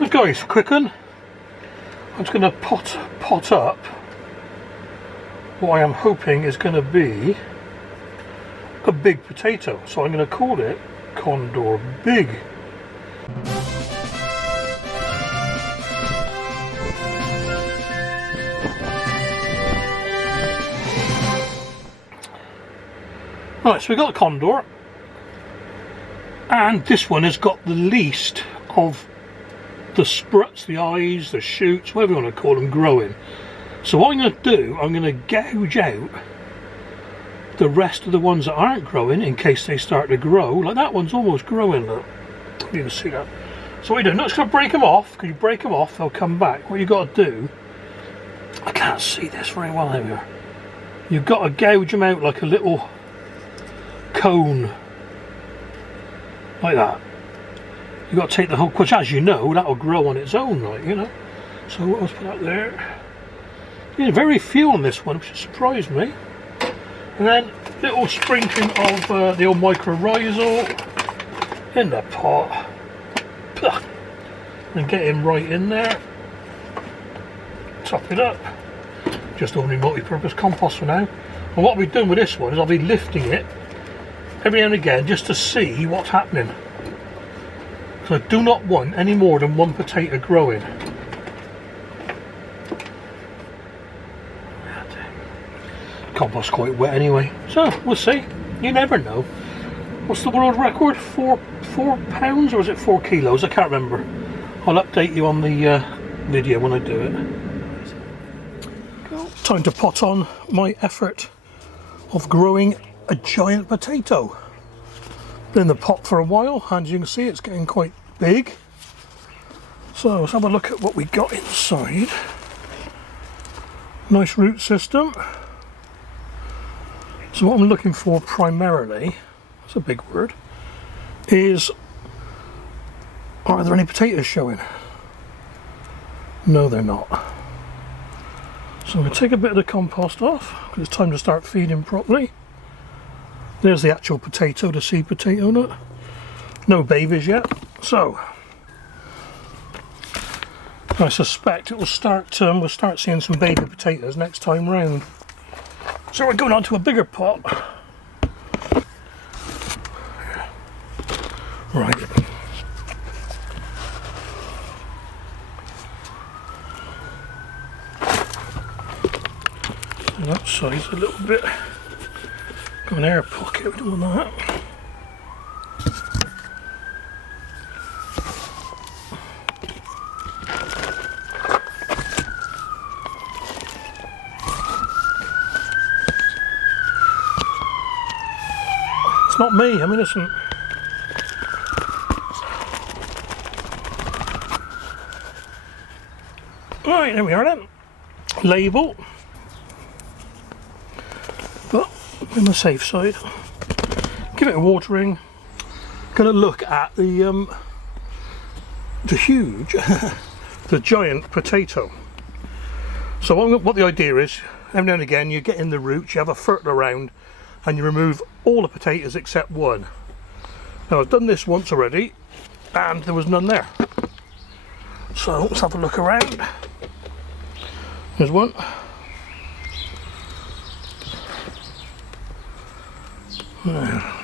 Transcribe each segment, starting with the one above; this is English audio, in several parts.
Let's go, it's quick one. I'm just going to pot up what I am hoping is going to be a big potato. So I'm going to call it Condor Big. Right, so we got the Condor, and this one has got the least of the spruts, the eyes, the shoots, whatever you want to call them, growing. So what I'm going to do, I'm going to gouge out the rest of the ones that aren't growing in case they start to grow. Like that one's almost growing, look. You can see that. So what you do, not just going to break them off, because you break them off, they'll come back. What you've got to do, I can't see this very well here. You've got to gouge them out like a little cone, like that. You've got to take the whole, which as you know, that'll grow on its own, like, you know. So what else put out there? Yeah, very few on this one, which surprised me. And then little sprinkling of the old mycorrhizal in the pot. And get him right in there. Top it up. Just ordinary multi-purpose compost for now. And what we've done with this one is I'll be lifting it every now and again just to see what's happening. So I do not want any more than one potato growing. Compost's quite wet anyway, so we'll see. You never know. What's the world record? 4 pounds, or is it 4 kilos? I can't remember. I'll update you on the video when I do it. Time to pot on my effort of growing a giant potato. Been in the pot for a while, and as you can see it's getting quite big. So let's have a look at what we got inside. Nice root system. So what I'm looking for primarily, that's a big word, is are there any potatoes showing? No, they're not. So I'm going to take a bit of the compost off because it's time to start feeding properly. There's the actual potato, the seed potato nut. No babies yet. So I suspect it will start. We'll start seeing some baby potatoes next time round. So we're going on to a bigger pot. Right. And that side's a little bit. Got an air pocket, we don't want that. It's not me, I'm innocent. Right, there we are then. Label. But on the safe side. Give it a watering. Gonna look at the huge, the giant potato. So what the idea is, every now and again you get in the roots, you have a fertile around, and you remove all the potatoes except one. Now I've done this once already, and there was none there. So let's have a look around. There's one. There.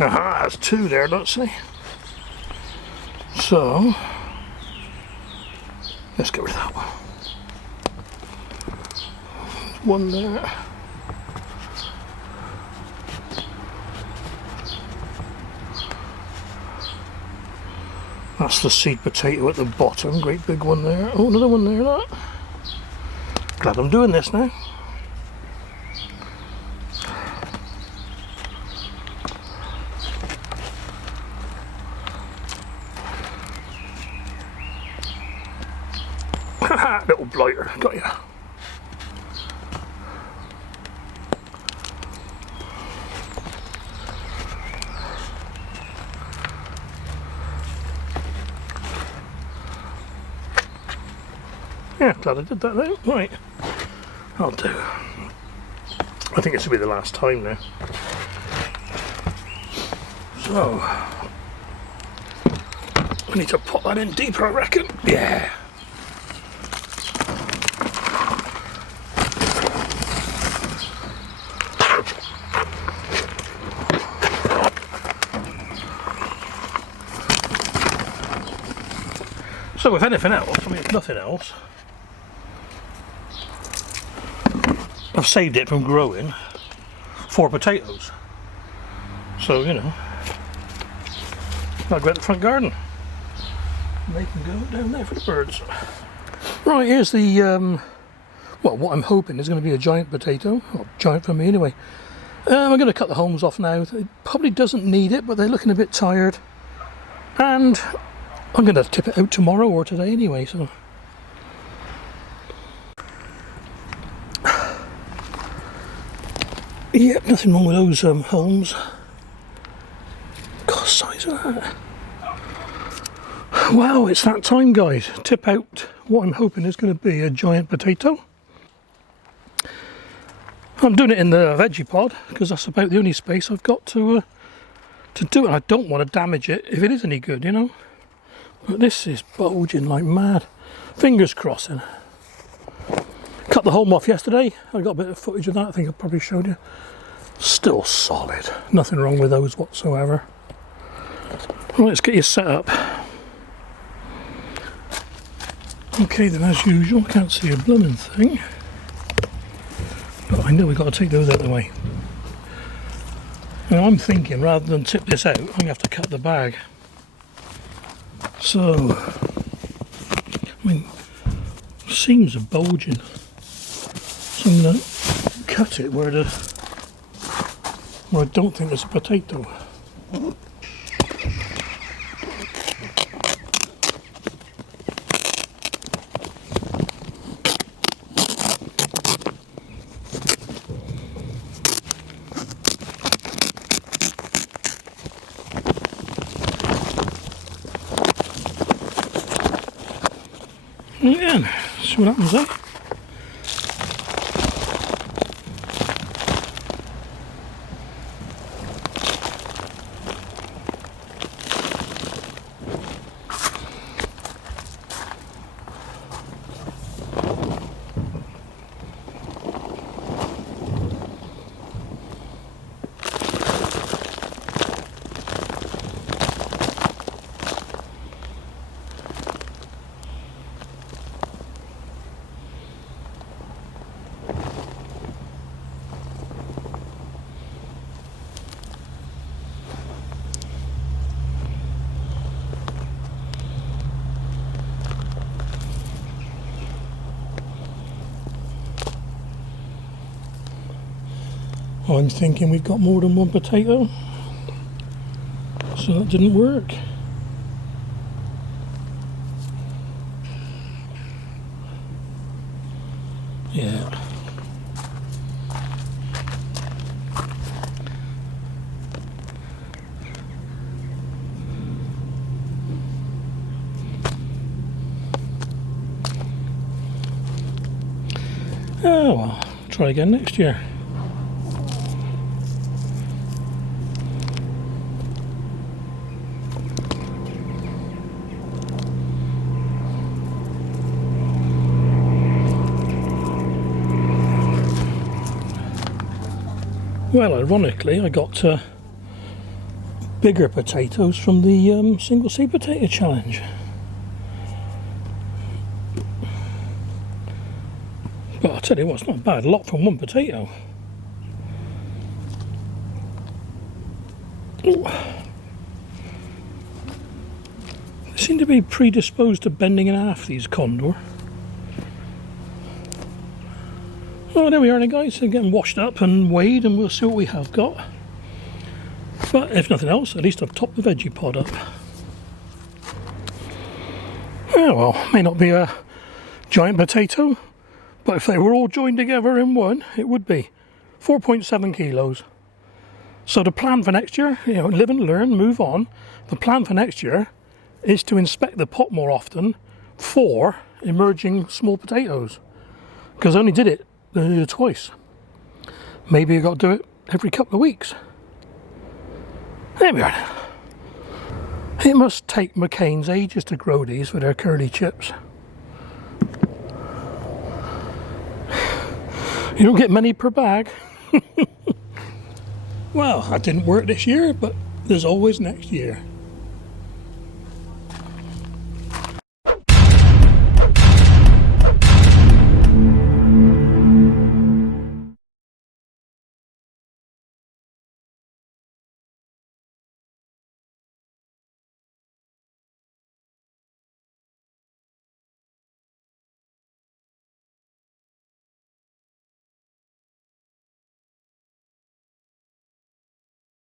Aha, that's two there, let's see. So let's get rid of that one. There's one there. That's the seed potato at the bottom, great big one there. Oh, another one there, that. Glad I'm doing this now. Little blighter, got ya. Yeah, glad I did that though. Right, I'll do. I think this will be the last time now. So, I need to put that in deeper, I reckon. Yeah. So if anything else, I mean if nothing else, I've saved it from growing 4 potatoes. So, you know, I'll go out the front garden. They can go down there for the birds. Right, here's the, well, what I'm hoping is going to be a giant potato. Well, giant for me anyway. I'm going to cut the hulls off now. It probably doesn't need it, but they're looking a bit tired. And I'm going to tip it out tomorrow or today anyway, so. Yep, nothing wrong with those hulls. God, size of that. Wow, it's that time, guys. Tip out what I'm hoping is going to be a giant potato. I'm doing it in the veggie pod because that's about the only space I've got to do it. I don't want to damage it if it is any good, you know. But this is bulging like mad. Fingers crossing. Cut the hulls off yesterday. I got a bit of footage of that. I think I probably showed you. Still solid. Nothing wrong with those whatsoever. Right, let's get you set up. Okay, then as usual, can't see a blooming thing. But I know we've got to take those out of the way. Now I'm thinking, rather than tip this out, I'm going to have to cut the bag. So, I mean, seams are bulging. So I'm going to cut it where I don't think there's a potato. Yeah, see what happens there. I'm thinking we've got more than one potato, so that didn't work. Yeah. Oh well, try again next year. Well, ironically, I got bigger potatoes from the single seed potato challenge. But I'll tell you what, it's not a bad lot from one potato. Ooh. They seem to be predisposed to bending in half, these condor. Oh, there we are then, guys. They're getting washed up and weighed, and we'll see what we have got. But if nothing else, at least I've topped the veggie pod up. Yeah, well, may not be a giant potato, but if they were all joined together in one, it would be 4.7 kilos. So the plan for next year, you know, live and learn, move on. The plan for next year is to inspect the pot more often for emerging small potatoes, because I only did it twice. Maybe I got to do it every couple of weeks. There we are. It must take McCain's ages to grow these with their curly chips. You don't get many per bag. Well, that didn't work this year, but there's always next year.